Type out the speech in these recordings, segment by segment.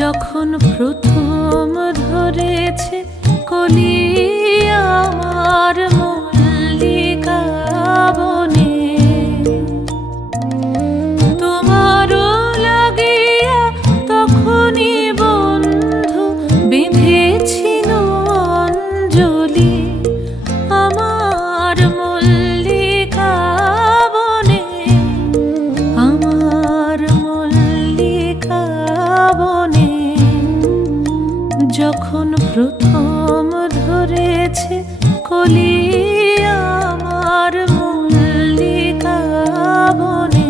যখন প্রথম ধরেছে কলি আমার মল্লিকা বনে, তোমারও লাগিয়া তখনই বন্ধু বেঁধেছিল অঞ্জলি আমার মল্লিকা বনে, আমার মল্লিকা বনে। যখন প্রথম ধরেছে কলি আমার মল্লিকা বনে।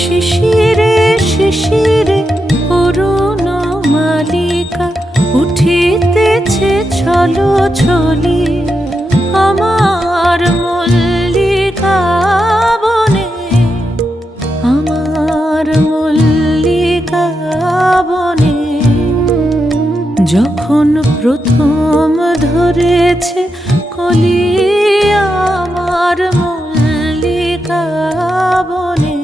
শিশিরে শিশিরে অরুণ মালিকা উঠিতেছে ছলো ছলি আমার মল্লিকা বনে, আমার মল্লিকা বনে। যখন প্রথম ধরেছে কলি আমার মল্লিকা বনে।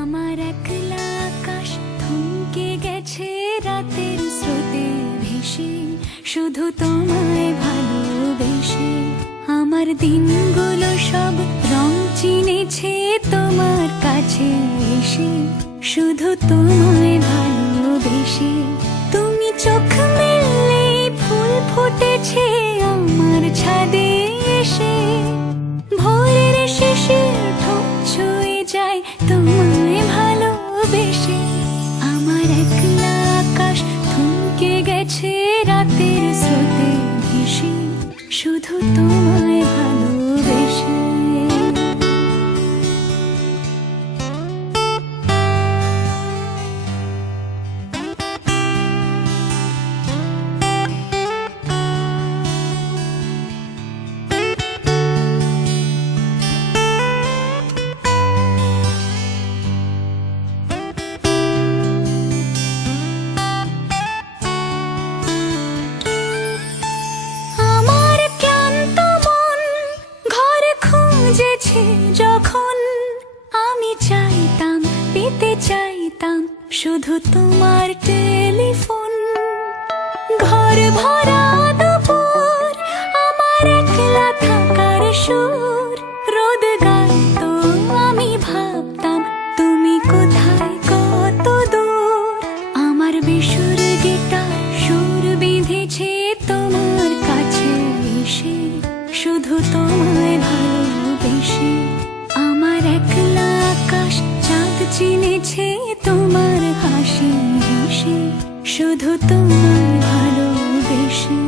আমার একলা আকাশ থমকে গেছে রাতের স্রোতে ভেসে, শুধু তোমায় ভালোবেসে। আমার দিনগুলো সব রং চিনেছে তোমার কাছে এসে, শুধু তোমায় ভালোবেসে। তুমি চোখ মেললে ফুল ফুটেছে আমার ছাদে এসে, ভোরের শেষ পেতে চাইতাম শুধু তোমার টেলিফোন। ঘর ভরা দুপুর, আমার একলা থাকার সুর, রোদ গাইতো আমি ভাবতাম তুমি কোথায় কত দূর। আমার বেসুর গিটার সুর বিঁধেছে তোমার কাছে এসে, শুধু তোমায় ভালোবেসে। আমার একলা আকাশ চাঁদ চিনেছে তোমার হাসি হেসে, শুধু তোমায় ভালোবেসে।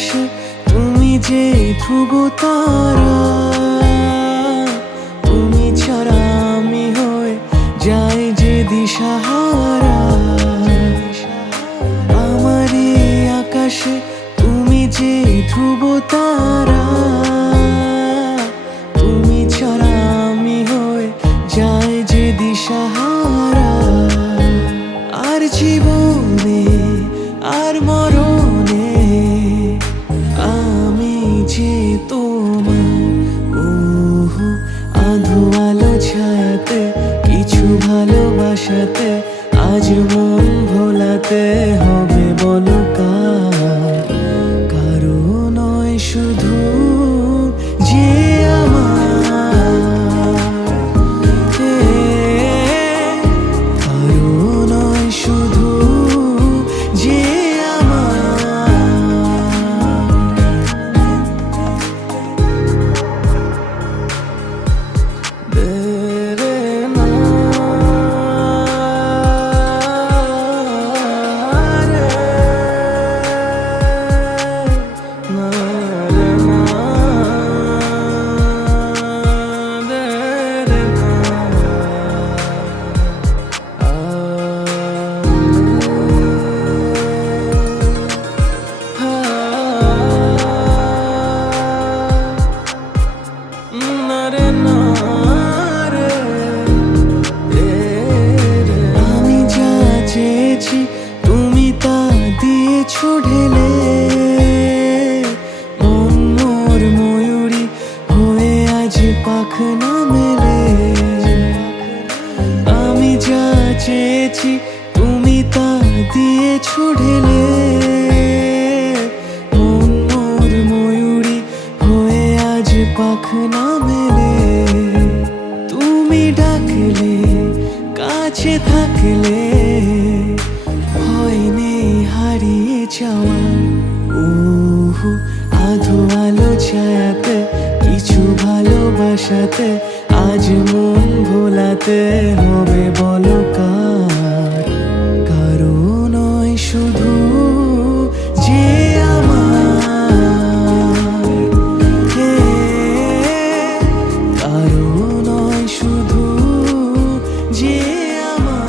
আকাশে তুমি যে ধ্রুব তারা, তুমি ছাড়া আমি হয়ে যাই যে দিশাহারা। আমার এই আকাশে তুমি যে ধ্রুব তারা, তুমি ছাড়া আমি হয়ে যাই যে দিশাহারা। আর জীবনে আর মরণে আমি যে তোমার। ওহো আধো আলো ছায়াতে কিছু ভালোবাসাতে আজ মন ভোলাতে হবে বলো কার? কারো নয় শুধু যে আমার, কারো নয় শুধু যে আমি যা চেয়েছি তুমি তা দিয়েছো ঢেলে। মন মোর ময়ূরী হয়ে আজ পাখনা মেলে। আমি যা চেয়েছি তুমি তা দিয়েছো ঢেলে। মন মোর ময়ূরী হয়ে আজ পাখনা মেলে। তুমি ডাকলে কাছে থাকলে ভয় নেই হারিয়ে যাওয়া। ওহো আধো আলো ছায়াতে কিছু ভালোবাসাতে আজ মন ভোলাতে হবে বলো কার? কারো নয় শুধু যে আমার, কারো নয় শুধু যে আমার।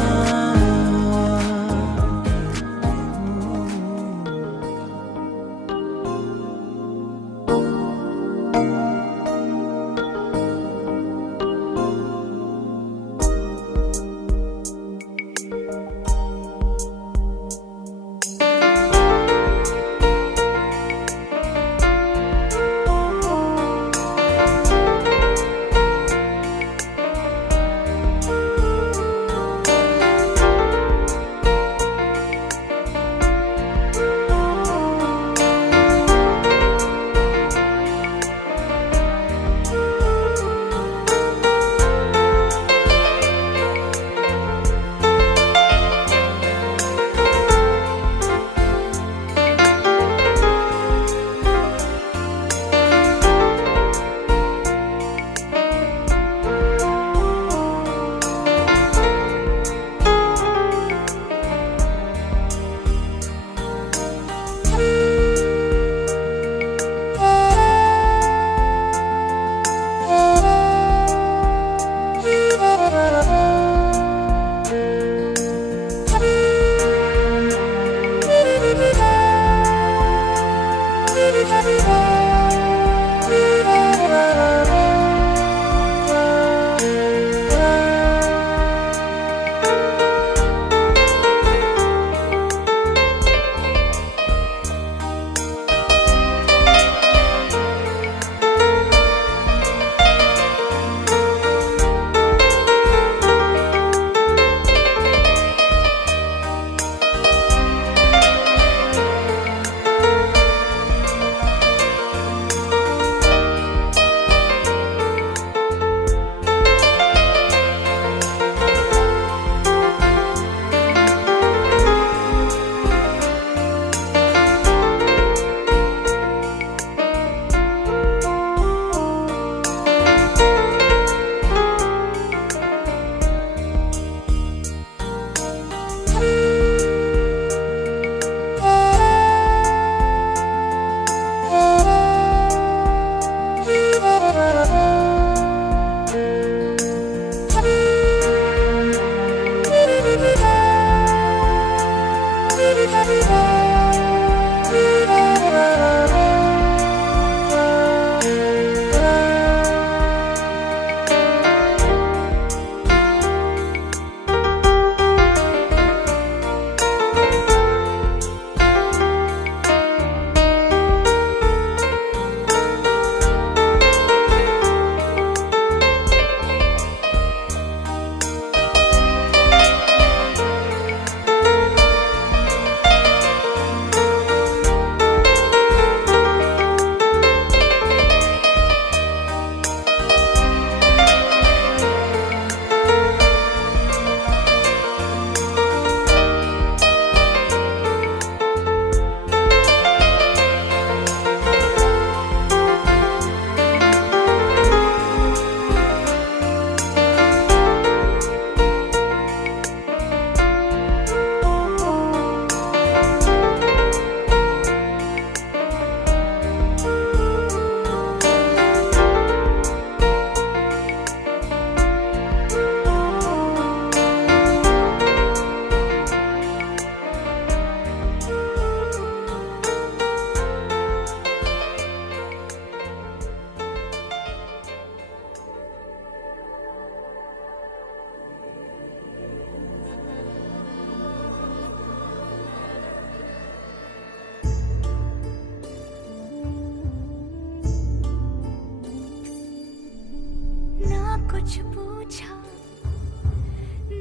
कुछ पूछा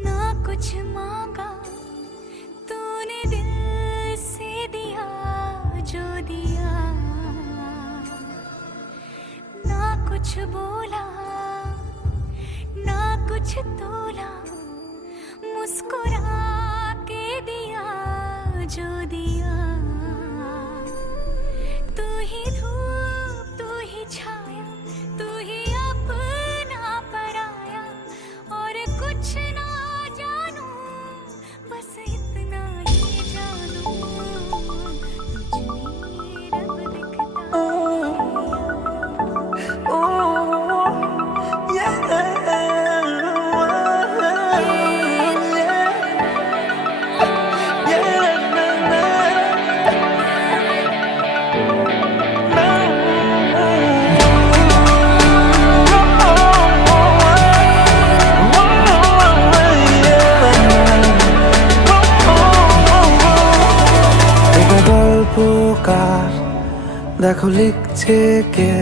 ना कुछ मांगा, तूने दिल से दिया जो दिया, ना कुछ बोला ना कुछ तोला, मुस्कुरा के दिया जो दिया। तू ही धूप तू ही छाया, तू ही अपना पराया, और कुछ ना जानू बस इतना ही जानू, तुझ में रब दिखता है। গল্পকার দেখো লিখছে কে,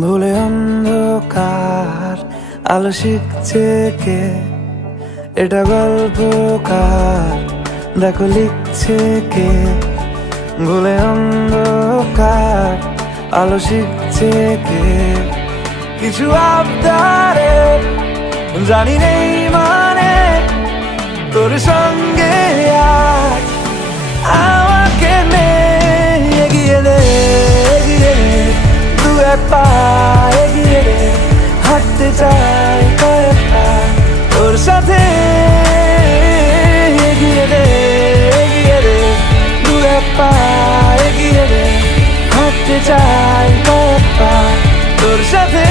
ভুলে অন্ধকার আলো শিখছে কে। এটা গল্পকার দেখো লিখছে কে, ভুলে অন্ধকার আলো শিখছে কে। কিছু আবদারে জানি নেই মানে, তোর সঙ্গে আজ আমাকে নে এগিয়ে দে, এগিয়ে দে দু এক পা এগিয়ে দে, হাঁটতে চাই কয়েক পা তোর সাথে। এগিয়ে দে, এগিয়ে দে দু এক পা এগিয়ে দে, হাঁটতে চাই কয়েক পা তোর সাথে।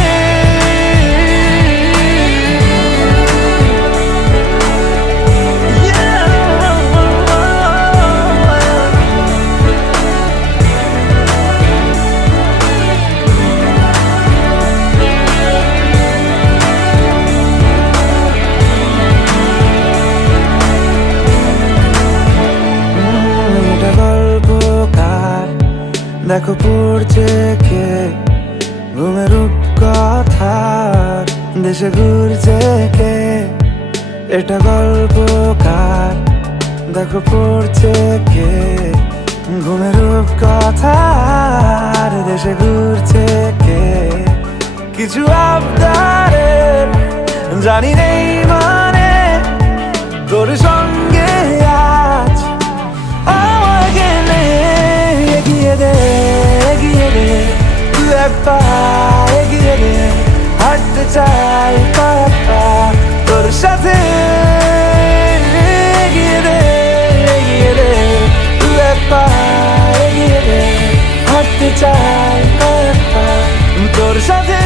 দেখো পড়ছে কে ঘুমের রূপকথার দেশে ঘুরছে কে। এটা গল্পকার দেখো পড়ছে কে, ঘুমের রূপকথার দেশে ঘুরছে কে। কিছু আবদারের জানি নেই মানে, তোর সঙ্গে আজ আমাকে নে এগিয়ে দে, এগিয়ে দে দু এক পা এগিয়ে দে, হাঁটতে চাই কয়েক পা তোর সাথে। এগিয়ে দে, এগিয়ে দে দু এক পা এগিয়ে দে, হাঁটতে চাই কয়েক পা তোর সাথে।